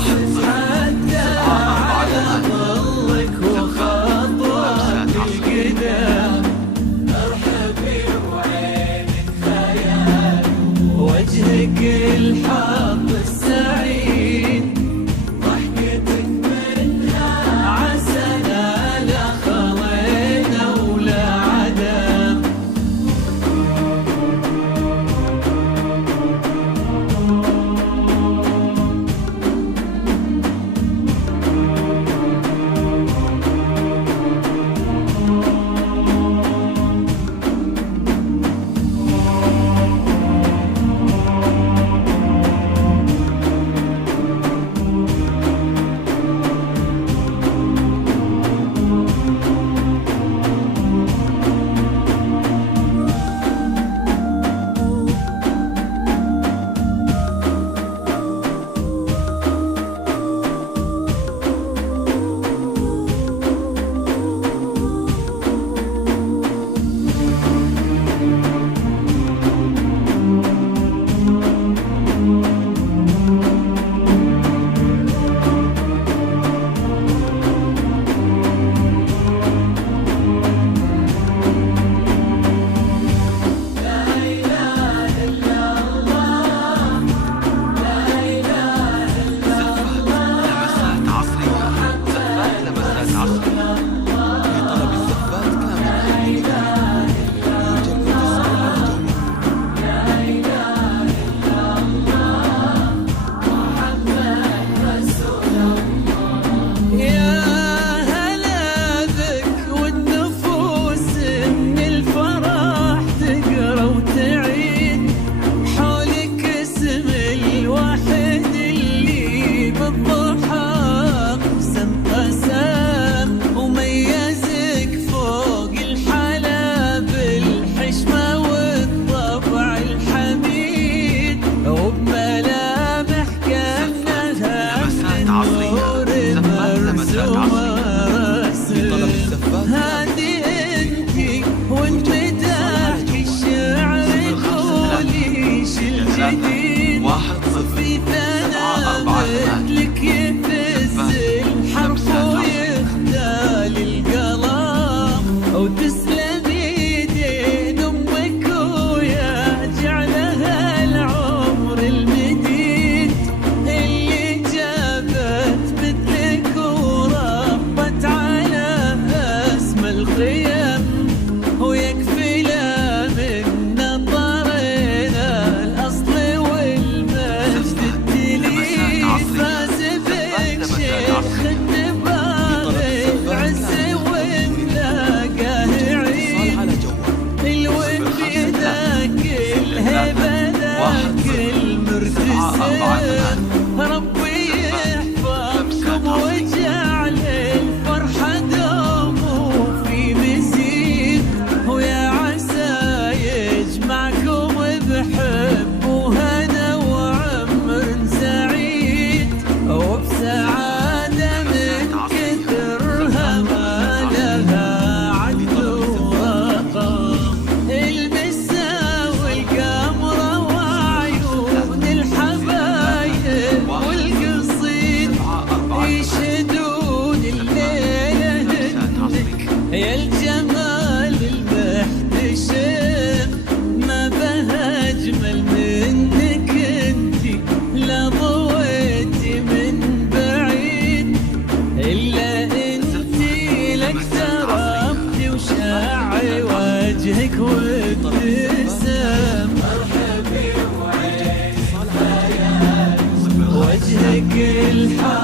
حتى على ظلك وخطوات القدام. مرحبا وعينك خيال وجهك الحظ السعيد، ضحكتك منها عسنا لا خلينا ولا عدم. هادي انتي وانت مداك الشعر قوليش الجديد، في ثنا مثلك يفز الحرف ويختال القلم، وتسلم ايدين امك ويا جعلها العمر المديد، اللي جابت مثلك وربت على اسم الخيم، ويكفي لا من نظرنا الاصل والمجد التليد، فاز بك شيخ النبالي العز وملاقاه عيد، الود بيدك الهبه ذاك المرتسم، ربي يحفظكم وجعل الفرحه دوم وفي مزيد، ويا عسى يجمعكم بحب وهنا وعمر سعيد، وبسعاده من كثرها ما لها عد ورقم، البسه والقمره وعيون الحبايب والقصيد، يشهدون الليله انك يا الجمال المحتشم، ما بها اجمل منك انتي لا ضويتي من بعيد، الا انتي لك تربتي وشاعي وجهك وابتسم. مرحبا وعينك خيال وجهك الحظ